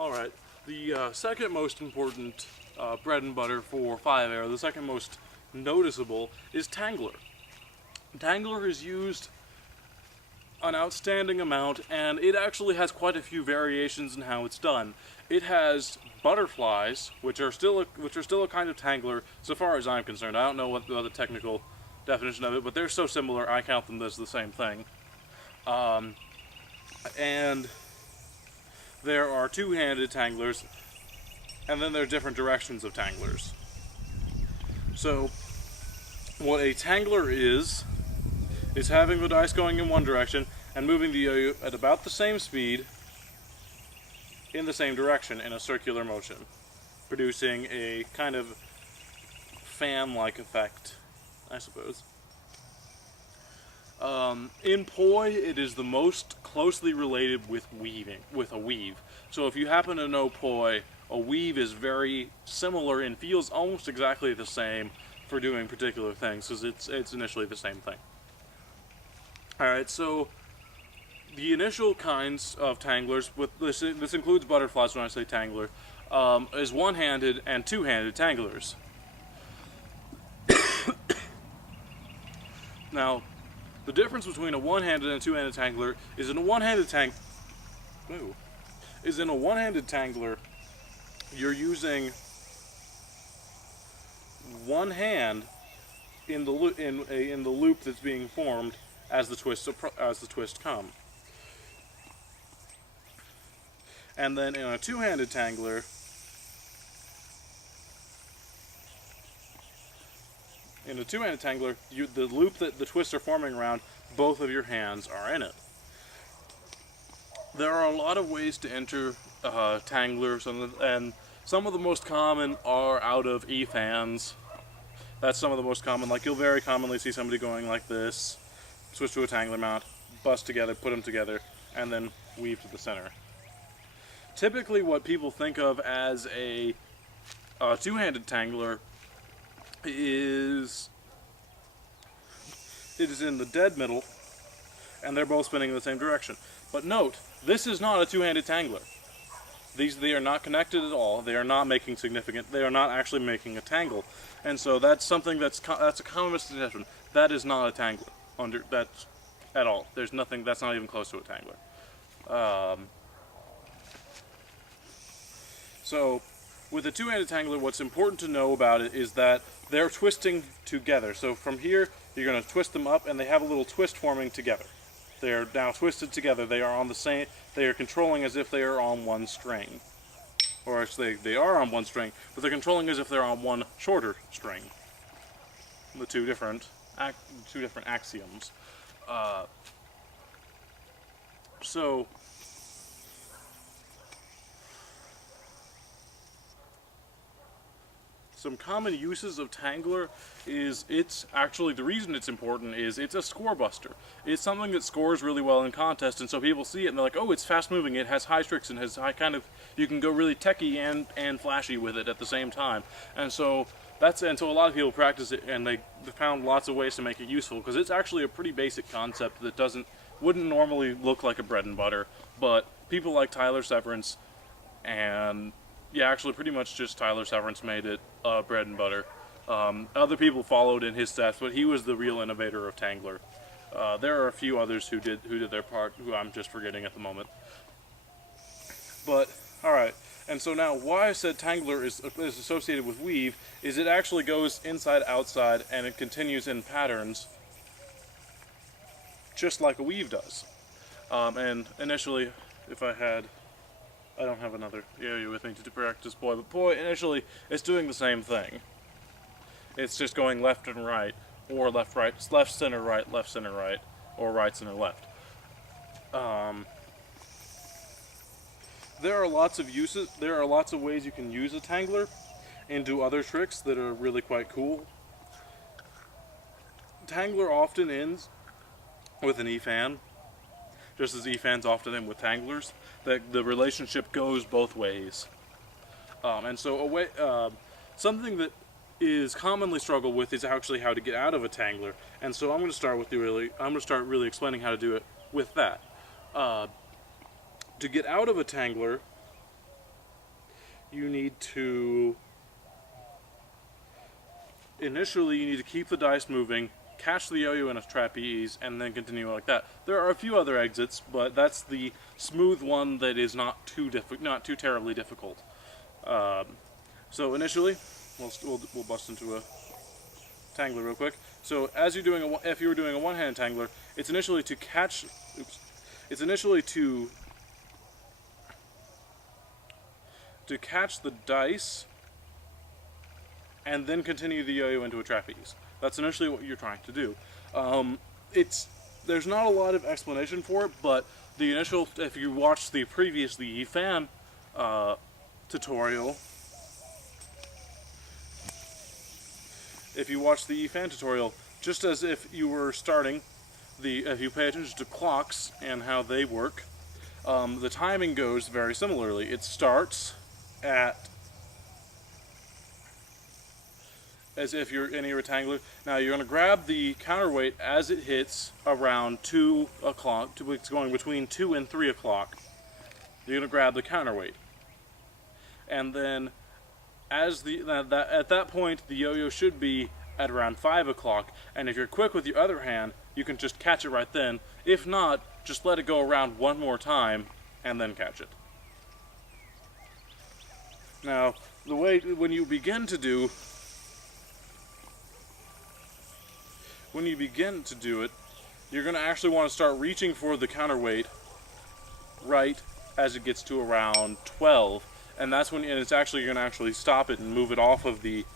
Alright, the second most important bread and butter for 5-air, the second most noticeable, is tangler. Tangler is used an outstanding amount, and it actually has quite a few variations in how it's done. It has butterflies, which are still a kind of tangler, so far as I'm concerned. I don't know what the technical definition of it, but they're so similar, I count them as the same thing. And there are two-handed tanglers, and then there are different directions of tanglers. So, what a tangler is having the dice going in one direction and moving the yo-yo at about the same speed in the same direction in a circular motion, producing a kind of fan-like effect, I suppose. In poi, it is the most closely related with a weave. So if you happen to know poi, a weave is very similar and feels almost exactly the same for doing particular things, because it's initially the same thing. Alright, so the initial kinds of tanglers, with this includes butterflies when I say tangler, is one-handed and two-handed tanglers. Now, the difference between a one-handed and a two-handed tangler is in a one-handed tangler, you're using one hand in the loop that's being formed as the twist come. And then in a two-handed tangler, the loop that the twists are forming around, both of your hands are in it. There are a lot of ways to enter tanglers, and some of the most common are out of E-fans. That's some of the most common. Like, you'll very commonly see somebody going like this, switch to a tangler mount, bust together, put them together, and then weave to the center. Typically, what people think of as a two-handed tangler is it is in the dead middle, and they're both spinning in the same direction. But note, this is not a two-handed tangler. They are not connected at all. They are not making significant. They are not actually making a tangle, and so that's something that's a common misconception. That is not a tangler. That's at all. There's nothing. That's not even close to a tangler. So, with a two-handed tangler, what's important to know about it is that they're twisting together. So from here, you're going to twist them up, and they have a little twist forming together. They're now twisted together. They are on the same. They are controlling as if they are on one string, or actually they are on one string, but they're controlling as if they're on one shorter string. The two different axioms. So. Some common uses of tangler is the reason it's important is it's a score buster. It's something that scores really well in contests, and so people see it and they're like, oh, it's fast moving, it has high tricks, and has high you can go really techy and flashy with it at the same time. And so a lot of people practice it, and they found lots of ways to make it useful, because it's actually a pretty basic concept that wouldn't normally look like a bread and butter, but people like Tyler Severance and actually pretty much just Tyler Severance made it bread and butter. Other people followed in his steps, but he was the real innovator of tangler. There are a few others who did their part, who I'm just forgetting at the moment. But, alright, and so now why I said tangler is associated with weave is it actually goes inside, outside, and it continues in patterns just like a weave does. And initially, I don't have another yo-yo with me to practice poi, but poi, initially, it's doing the same thing. It's just going left and right, or left, right, left, center, right, or right, center, left. There are lots of ways you can use a tangler and do other tricks that are really quite cool. Tangler often ends with an E-fan, just as E-fans often end with tanglers. The relationship goes both ways. And so something that is commonly struggled with is actually how to get out of a tangler. And so I'm going to start really explaining how to do it with that. To get out of a tangler, you need to keep the dice moving, catch the yo-yo in a trapeze, and then continue like that. There are a few other exits, but that's the smooth one that is not too terribly difficult. So initially, we'll bust into a tangler real quick. So as you're doing if you were doing a one-hand tangler, it's initially to catch. It's initially to catch the dice, and then continue the yo-yo into a trapeze. That's initially what you're trying to do. There's not a lot of explanation for it, but the initial, if you watch the previous fan tutorial, just as if you were starting, if you pay attention to clocks and how they work, the timing goes very similarly. It starts at, as if you're in a rectangular. Now you're going to grab the counterweight as it hits around 2 o'clock, it's going between 2 and 3 o'clock. You're going to grab the counterweight. And then at that point, the yo-yo should be at around 5 o'clock. And if you're quick with your other hand, you can just catch it right then. If not, just let it go around one more time and then catch it. Now, when you begin to do it, you're going to actually want to start reaching for the counterweight right as it gets to around 12, and that's when you're going to actually stop it and move it off of the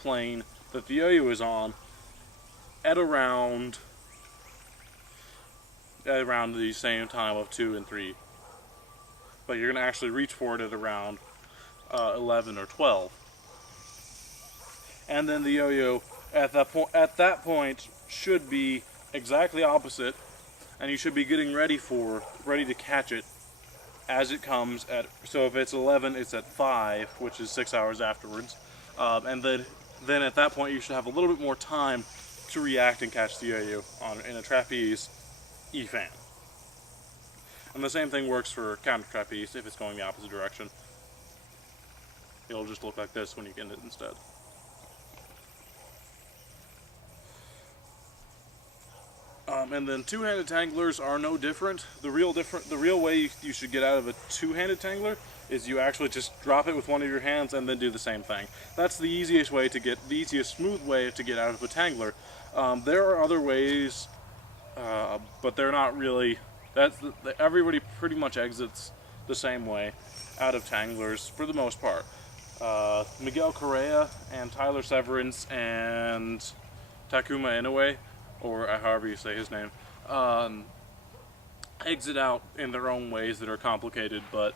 plane that the yo-yo is on at around the same time of 2 and 3. But you're going to actually reach for it at around 11 or 12. And then the yo-yo at that point should be exactly opposite, and you should be getting ready to catch it as it comes at. So if it's 11, it's at 5, which is 6 hours afterwards. And then at that point you should have a little bit more time to react and catch the yo-yo in a trapeze E-fan. And the same thing works for counter trapeze if it's going the opposite direction. It'll just look like this when you end it instead. And then two-handed tanglers are no different. The real way you should get out of a two-handed tangler is you actually just drop it with one of your hands and then do the same thing. That's the easiest smooth way to get out of a tangler. There are other ways, but they're not really. Everybody pretty much exits the same way out of tanglers for the most part. Miguel Correa and Tyler Severance and Takuma Inoue, or however you say his name, exit out in their own ways that are complicated. But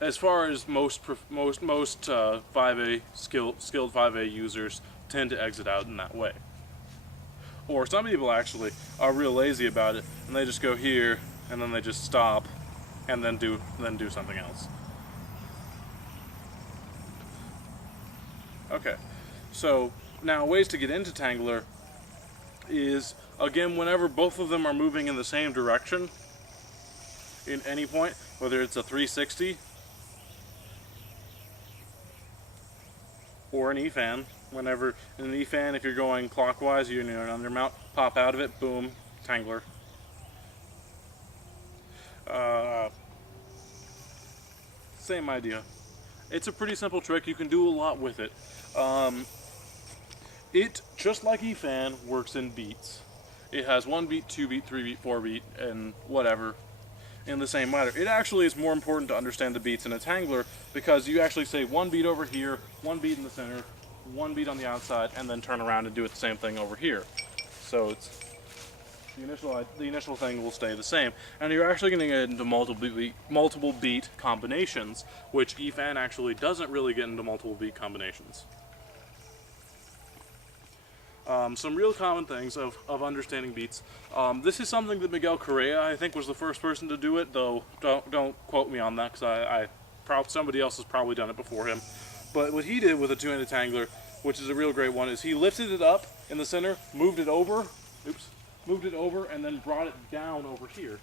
as far as most 5A skilled 5A users tend to exit out in that way. Or some people actually are real lazy about it, and they just go here and then they just stop and then do something else. Okay, so now ways to get into tangler is, again, whenever both of them are moving in the same direction in any point, whether it's a 360 or an E-fan. Whenever in an E-fan, if you're going clockwise, you're in an undermount, pop out of it, boom, tangler. Same idea. It's a pretty simple trick. You can do a lot with it. It, just like E-fan, works in beats. It has 1 beat, 2 beat, 3 beat, 4 beat, and whatever in the same matter. It actually is more important to understand the beats in a tangler because you actually say 1 beat over here, 1 beat in the center, 1 beat on the outside, and then turn around and do it the same thing over here. So it's the initial thing will stay the same, and you're actually going to get into multiple beat combinations, which E-fan actually doesn't really get into multiple beat combinations. Some real common things of understanding beats. This is something that Miguel Correa, I think, was the first person to do it, though don't quote me on that because somebody else has probably done it before him. But what he did with a two-handed tangler, which is a real great one, is he lifted it up in the center, moved it over, and then brought it down over here.